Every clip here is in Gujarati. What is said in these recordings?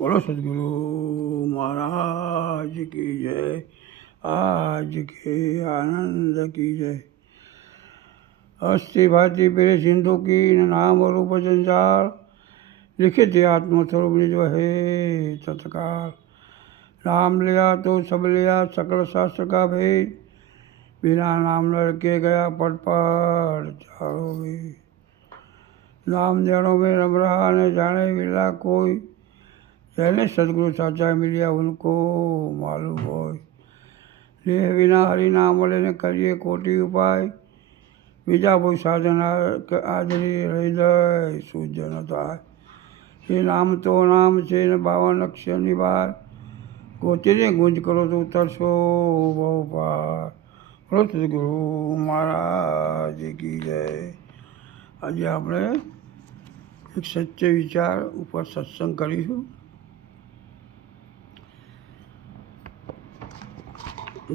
બોલો સદગુરુ महाराज की जय। आज के आनंद की जय। अस्थि भांति पेरे सिंधु की नाम रूप जंजाल, लिखित आत्मस्वरूप निज है तत्काल। नाम लिया तो सब लिया सकल शास्त्र का भेद, बिना नाम लड़के गया पट पर चारों वेद। नाम जड़ों में रम रहा न जाने मिला कोई, जैने सदगुरु साचा मिलिया उनको मालूम हो। देह विना हरि नाम लेने करिए कोटि उपाय, बीजा कोई साधन आदरी हृदय सूजन थाय। ये नाम तो नाम से न 52 अक्षर निबार, गोचरे गुंज करो तो उतरशो बहु पार। बोलो सदगुरु महाराज की जय। आज આપણે એક સચ્ચે વિચાર ઉપર સત્સંગ કરીશું।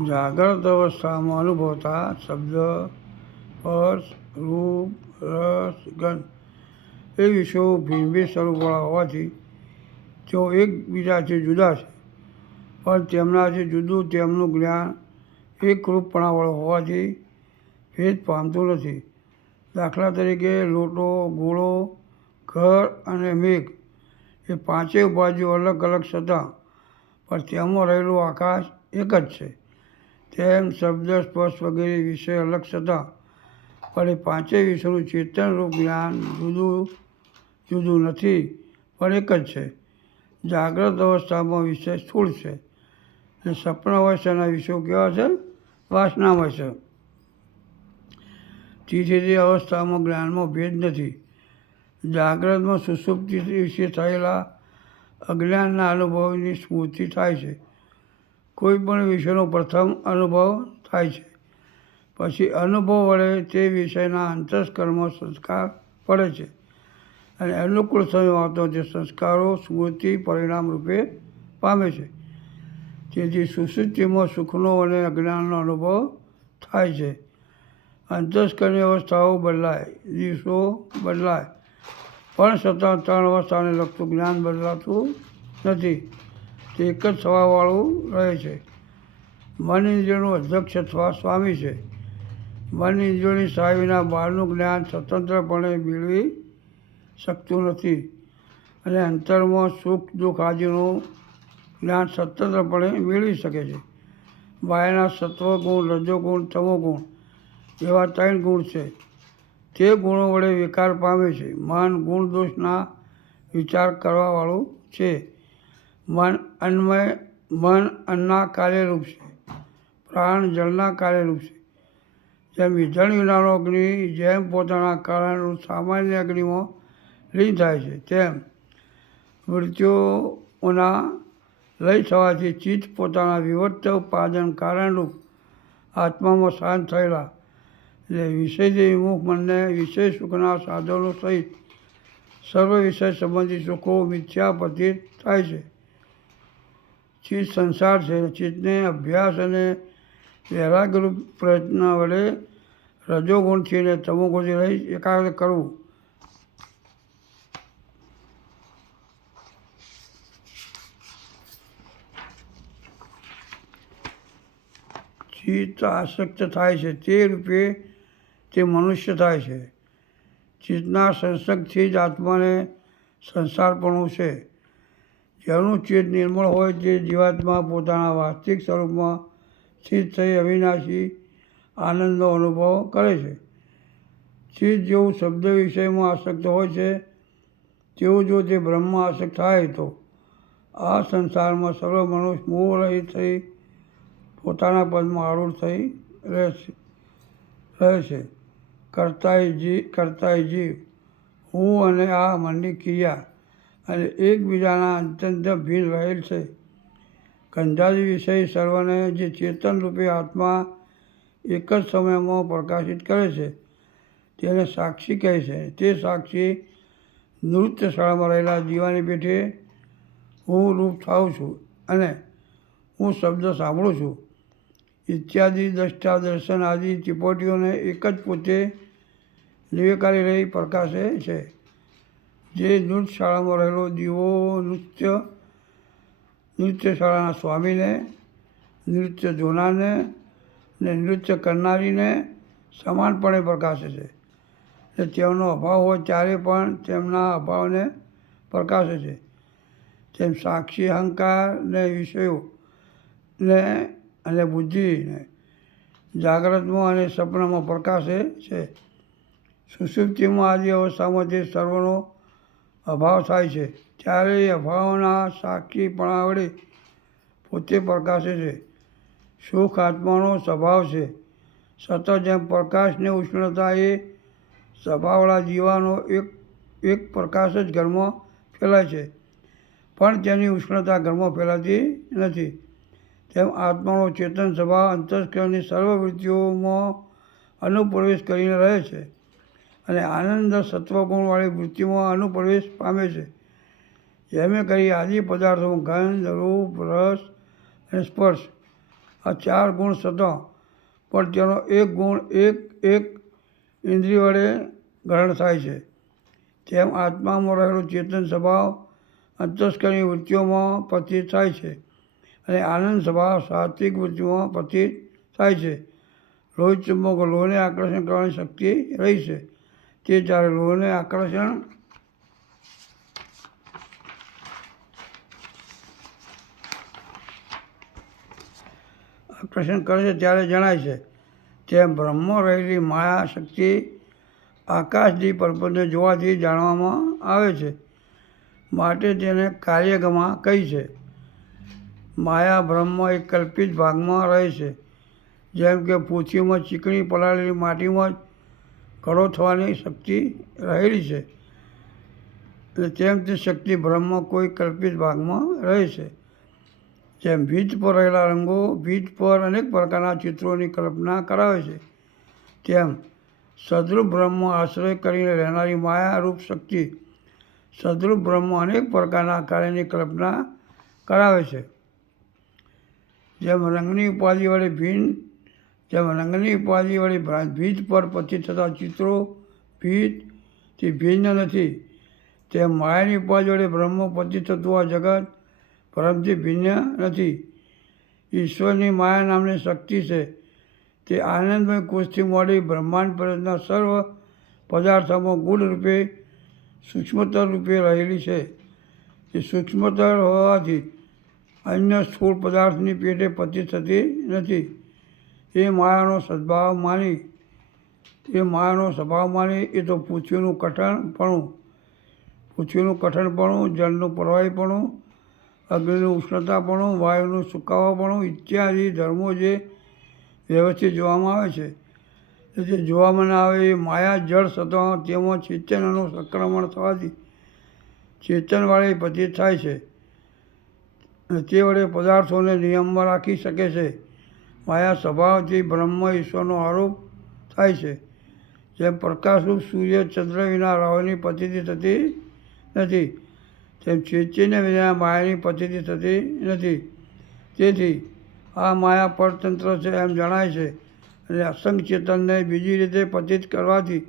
જાગ્રત અવસ્થામાં અનુભવતા શબ્દ, સ્પર્શ, રૂપ, રસ, ગંધ એ વિષયો ભિન્ન સ્વરૂપવાળા હોવાથી તેઓ એકબીજાથી જુદા છે, પણ તેમનાથી જુદું તેમનું જ્ઞાન એકરૂપપણાવાળું હોવાથી ભેદ પામતું નથી। દાખલા તરીકે લોટો, ગોળો, ઘર અને મેઘ એ પાંચેય બાજુ અલગ અલગ છતાં પણ તેમાં રહેલું આકાશ એક જ છે। તેમ શબ્દ, સ્પર્શ વગેરે વિષય અલગ છતાં પણ એ પાંચેય વિષયનું ચેતનરૂપ જ્ઞાન જુદું જુદું નથી, પણ એક જ છે। જાગ્રત અવસ્થામાં વિષય સ્થૂળ છે અને સપન અવસ્થાના વિષયો કેવા છે? વાસનામય છે। તેથી તે અવસ્થામાં જ્ઞાનમાં ભેદ નથી। જાગ્રતમાં સુષુપ્તિ વિશે થયેલા અજ્ઞાનના અનુભવની સ્મૃતિ થાય છે। કોઈ પણ વિષયનો પ્રથમ અનુભવ થાય છે, પછી અનુભવ વડે તે વિષયના અંતસ્કરણમાં સંસ્કાર પડે છે અને અનુકૂળ સમય આવતો તે સંસ્કારો સ્મૃતિ પરિણામ રૂપે પામે છે। તેથી સુષુપ્તિમાં સુખનો અને અજ્ઞાનનો અનુભવ થાય છે। અંતસ્કરની અવસ્થાઓ બદલાય, દિવસો બદલાય, પણ છતાં ત્રણ અવસ્થાને લગતું જ્ઞાન બદલાતું નથી, તે એક જ થવાવાળું રહે છે। મન ઇન્દ્રિયોનું અધ્યક્ષ અથવા સ્વામી છે। મન ઇન્દ્રિયોની સહાય વિના બહારનું જ્ઞાન સ્વતંત્રપણે મેળવી શકતું નથી અને અંતરમાં સુખ દુઃખ આદિનું જ્ઞાન સ્વતંત્રપણે મેળવી શકે છે। બાહ્યના સત્વગુણ, રજોગુણ, તમોગુણ એવા 3 ગુણ છે। તે ગુણો વડે વિકાર પામે છે। મન ગુણ દોષના વિચાર કરવાવાળું છે। મન અન્નના કાર્યરૂપ છે, પ્રાણ જળના કાર્યરૂપ છે। જેમ ઈંધણ વિનાનો અગ્નિ જેમ પોતાના કારણરૂપ સામાન્ય અગ્નિમાં લીન થાય છે, તેમ મૃત્યુઓના લય થવાથી ચિત્ત પોતાના વિવર્ત ઉપાદન કારણરૂપ આત્મામાં શાંત થયેલા એટલે વિષયથી વિમુખ મનને વિષય સુખના સાધનો સહિત સર્વ વિષય સંબંધી સુખો મિથ્યા પ્રતીત થાય છે। ચિત્ત સંસાર છે। ચિત્તને અભ્યાસ અને વૈરાગ્યરૂપ પ્રયત્ન વડે રજોગુણથી અને તમોગુણથી રહી એકાગ્ર કરવું। ચિત્ત આસક્ત થાય છે તે રૂપે તે મનુષ્ય થાય છે। ચિત્તના સંસર્ગથી જ આત્માને સંસારપણું છે। જેનું ચિત્ત નિર્મળ હોય તે જીવાત્મા પોતાના વાસ્તવિક સ્વરૂપમાં સ્થિત થઈ અવિનાશી આનંદનો અનુભવ કરે છે। ચિત્ત જેવું શબ્દ વિષયમાં આસક્ત હોય છે તેવું જો તે બ્રહ્મમાં આસક્ત થાય તો આ સંસારમાં સર્વ મનુષ્ય મોહરહિત થઈ પોતાના પદમાં આરૂઢ થઈ રહે છે। કરતાય જીવ, હું અને આ મનની ક્રિયા અને એકબીજાના અત્યંત ભિન્ન રહેલ છે। ગંધાદી વિષય સર્વને જે ચેતન રૂપે આત્મા એક જ સમયમાં પ્રકાશિત કરે છે તેને સાક્ષી કહે છે। તે સાક્ષી નૃત્યશાળામાં રહેલા દીવાની પેઠે હું રૂપ થાઉં છું અને હું શબ્દ સાંભળું છું ઇત્યાદિ દ્રષ્ટા દર્શન આદિ ત્રિપોટીઓને એક જ પોતે નિવેકારી રહી પ્રકાશે છે। જે નૃત્યશાળામાં રહેલો દીવો નૃત્ય નૃત્યશાળાના સ્વામીને, નૃત્ય જોનારને ને નૃત્ય કરનારીને સમાનપણે પ્રકાશે છે. એ તેમનો અભાવ હોય ત્યારે પણ તેમના અભાવને પ્રકાશે છે. તેમ સાક્ષી અહંકાર ને વિષયો ને અને બુદ્ધિને જાગ્રતમાં અને સપનામાં પ્રકાશે છે. સુષુપ્તિમાં આદિ અવસ્થામાં તે સર્વનો અભાવ થાય છે ત્યારે એ અભાવના સાક્ષીપણા વડે પોતે પ્રકાશે છે. સુખ આત્માનો સ્વભાવ છે. સતત જેમ પ્રકાશને ઉષ્ણતા એ સ્વભાવવાળા જીવાનો એક પ્રકાશ જ ઘરમાં ફેલાય છે, પણ તેની ઉષ્ણતા ઘરમાં ફેલાતી નથી. તેમ આત્માનો ચેતન સ્વભાવ અંતસ્કરણની સર્વ વૃત્તિઓમાં અનુપ્રવેશ કરીને રહે છે અને આનંદ સત્વગુણવાળી વૃત્તિમાં અનુપ્રવેશ પામે છે. જેમે કરી આદિ પદાર્થોમાં ગંધ, રૂપ, રસ અને સ્પર્શ આ 4 ગુણ છતાં પણ તેનો એક ગુણ એક ઇન્દ્રિય વડે ગ્રહણ થાય છે. તેમ આત્મામાં રહેલો ચેતન સ્વભાવ અંતસ્કરની વૃત્તિઓમાં પતિત થાય છે અને આનંદ સ્વભાવ સાત્વિક વૃત્તિઓમાં પતિત થાય છે. લોહિત ચુંબકો લોહને આકર્ષણ કરવાની શક્તિ રહી છે. તે જ્યારે લોહને આકર્ષણ કરે છે ત્યારે જણાય છે. તેમ બ્રહ્મમાં રહેલી માયા શક્તિ આકાશથી પર્વતને જોવાથી જાણવામાં આવે છે, માટે તેને કાર્યગમા કહી છે. માયા બ્રહ્મમાં એક કલ્પિત ભાગમાં રહે છે. જેમ કે પૃથ્વીમાં ચીકણી પલાળેલી માટીમાં જ ઘડો થવાની શક્તિ રહેલી છે, અને તેમ તે શક્તિ બ્રહ્મમાં કોઈ કલ્પિત ભાગમાં રહે છે. જેમ ભીત પર રહેલા રંગો ભીત પર અનેક પ્રકારના ચિત્રોની કલ્પના કરાવે છે, તેમ સદરૂપ બ્રહ્મ આશ્રય કરીને રહેનારી માયારૂપ શક્તિ સદરૂપ બ્રહ્મ અનેક પ્રકારના કાર્યની કલ્પના કરાવે છે. જેમ રંગની ઉપાધિ વડે ભીત પર પતિત થતા ચિત્રો ભીતથી ભિન્ન નથી, તેમ માયાની ઉપાધિ વડે બ્રહ્મ પતિત થતું આ જગત બ્રહ્મથી ભિન્ન નથી. ઈશ્વરની માયા નામની શક્તિ છે તે આનંદમય કોષથી માંડી બ્રહ્માંડ પર્યંતના સર્વ પદાર્થોમાં ગૂઢ રૂપે સૂક્ષ્મતર રૂપે રહેલી છે. તે સૂક્ષ્મતર હોવાથી અન્ય સ્થૂળ પદાર્થની પેટે પતિત થતી નથી. એ માયાનો સ્વભાવ માની એ તો પૃથ્વીનું કઠણપણું, જળનું પ્રવાહીપણું, અગ્નિનું ઉષ્ણતાપણું, વાયુનું સુકાવાપણું ઇત્યાદિ ધર્મો જે વ્યવસ્થિત જોવામાં આવે છે, જે જોવામાં ના આવે એ માયા જળ છતાં તેમાં ચેતનનું સંક્રમણ થવાથી ચેતનવાળી પતિત થાય છે અને તે વડે પદાર્થોને નિયમમાં રાખી શકે છે. માયા સ્વભાવથી બ્રહ્મ ઈશ્વરનો આરોપ થાય છે. જેમ પ્રકાશરૂપ સૂર્ય ચંદ્ર વિના રાહુની પતિતિ થતી નથી, તેમ ચૈતન્ય વિના માયાની પતિતિ થતી નથી. તેથી આ માયા પરતંત્ર છે એમ જણાય છે અને અસંગ ચેતનને બીજી રીતે પતિત કરવાથી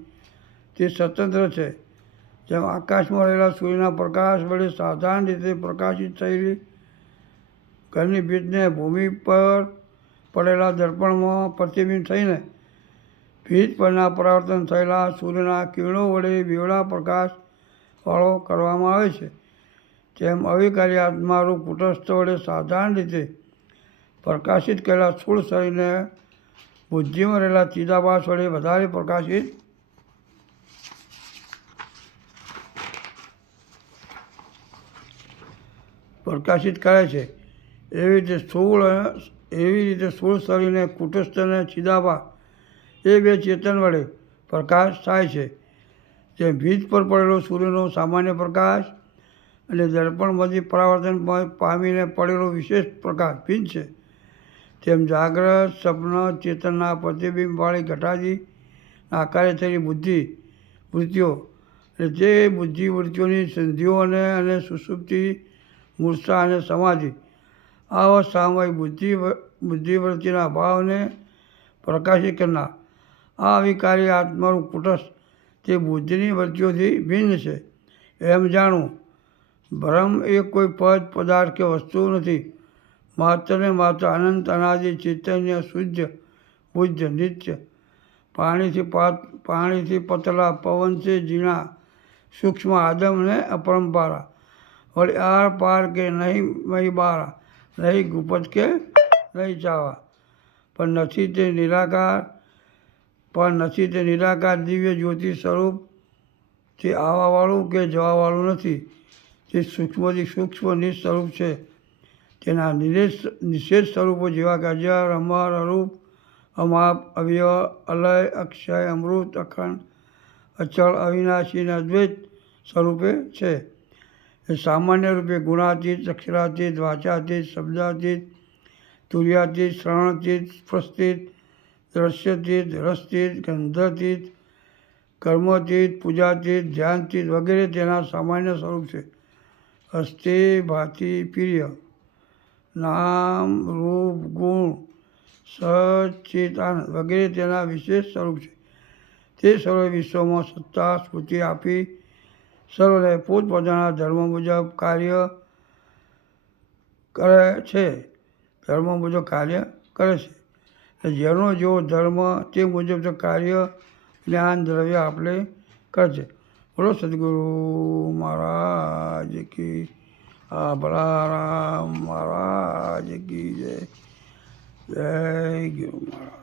તે સ્વતંત્ર છે. જેમ આકાશમાં રહેલા સૂર્યના પ્રકાશ વડે સાધારણ રીતે પ્રકાશિત થયેલી ઘરની ભીતને ભૂમિ પર પડેલા દર્પણમાં પ્રતિબિંબ થઈને ભીત પરના પરાવર્તન થયેલા સૂર્યના કિરણો વડે બેવડા પ્રકાશવાળો કરવામાં આવે છે. તેમ અવિકારી આત્મારૂપ કુટસ્થ વડે સાધારણ રીતે પ્રકાશિત કરેલા સ્થૂળ શરીરને બુદ્ધિમાં રહેલા ચિદાભાસ વડે વધારે પ્રકાશિત કરે છે. એવી રીતે સ્થૂળ શરીરને કુટસ્થ અને ચિદાભાસ એ બે ચેતન વડે પ્રકાશ થાય છે. જેમ ભીત પર પડેલો સૂર્યનો સામાન્ય પ્રકાશ અને દર્પણમાંથી પરાવર્તન પામીને પડેલો વિશેષ પ્રકાશ ભિન્ન છે, તેમ જાગ્રત સ્વપ્ન ચેતનના પ્રતિબિંબવાળી ઘટાદી આકારે થયેલી વૃત્તિઓ અને તે બુદ્ધિવૃત્તિઓની સંધિઓ અને સુષુપ્તિ, મૂર્છા અને સમાધિ આ અવસ્થામાં બુદ્ધિવૃત્તિના અભાવને પ્રકાશિત કરનાર આ અવિકારી આત્માનું કુટસ્થ તે બુદ્ધિની વૃત્તિઓથી ભિન્ન છે એમ જાણવું. બ્રહ્મ એ કોઈ પદ પદાર્થ કે વસ્તુ નથી. માત્ર ને માત્ર અનંત અનાદિ ચૈતન્ય શુદ્ધ પૂજ્ય નિત્ય પાણીથી પતલા પવનથી ઝીણા સૂક્ષ્મ આદમ ને અપરંપારા વળી આર પાર કે નહીં મહી બારા નહીં ગુપત કે નહીં ચાવા પણ નથી તે નિરાકાર દિવ્ય જ્યોતિ સ્વરૂપ તે આવવાવાળું કે જવાવાળું નથી. તે સૂક્ષ્મથી સૂક્ષ્મ નિસ્વરૂપ છે. તેના નિષેધ સ્વરૂપો જેવા કે અજર અમર અરૂપ અમાપ અવ્યય અલય અક્ષય અમૃત અખંડ અચળ અવિનાશી અને અદ્વૈત સ્વરૂપે છે. એ સામાન્ય રૂપે ગુણાતીત અક્ષરાતીત વાચાતીત શબ્દાતીત તુર્યાતીત શ્રવણાતીત સ્પર્શતીત દ્રશ્યતીત રસતીત ગંધાતીત કર્માતીત પૂજાતીત ધ્યાનતીત વગેરે તેના સામાન્ય સ્વરૂપ છે. અસ્તે ભાતિ પ્રિય નામ રૂપ ગુણ સચિત આનંદ વગેરે તેના વિશેષ સ્વરૂપ છે. તે સર્વે વિશ્વમાં સત્તા સ્ફૂર્તિ આપી સર્વને પોતપોતાના ધર્મ મુજબ કાર્ય કરે છે. જેનો જેવો ધર્મ તે મુજબ કાર્ય જ્ઞાન દ્રવ્ય આપણે કરે છે. બોલો સદગુરુ મહારાજ કી બલારામ મહારાજ કી જય. જય ગુરુ મહારાજ.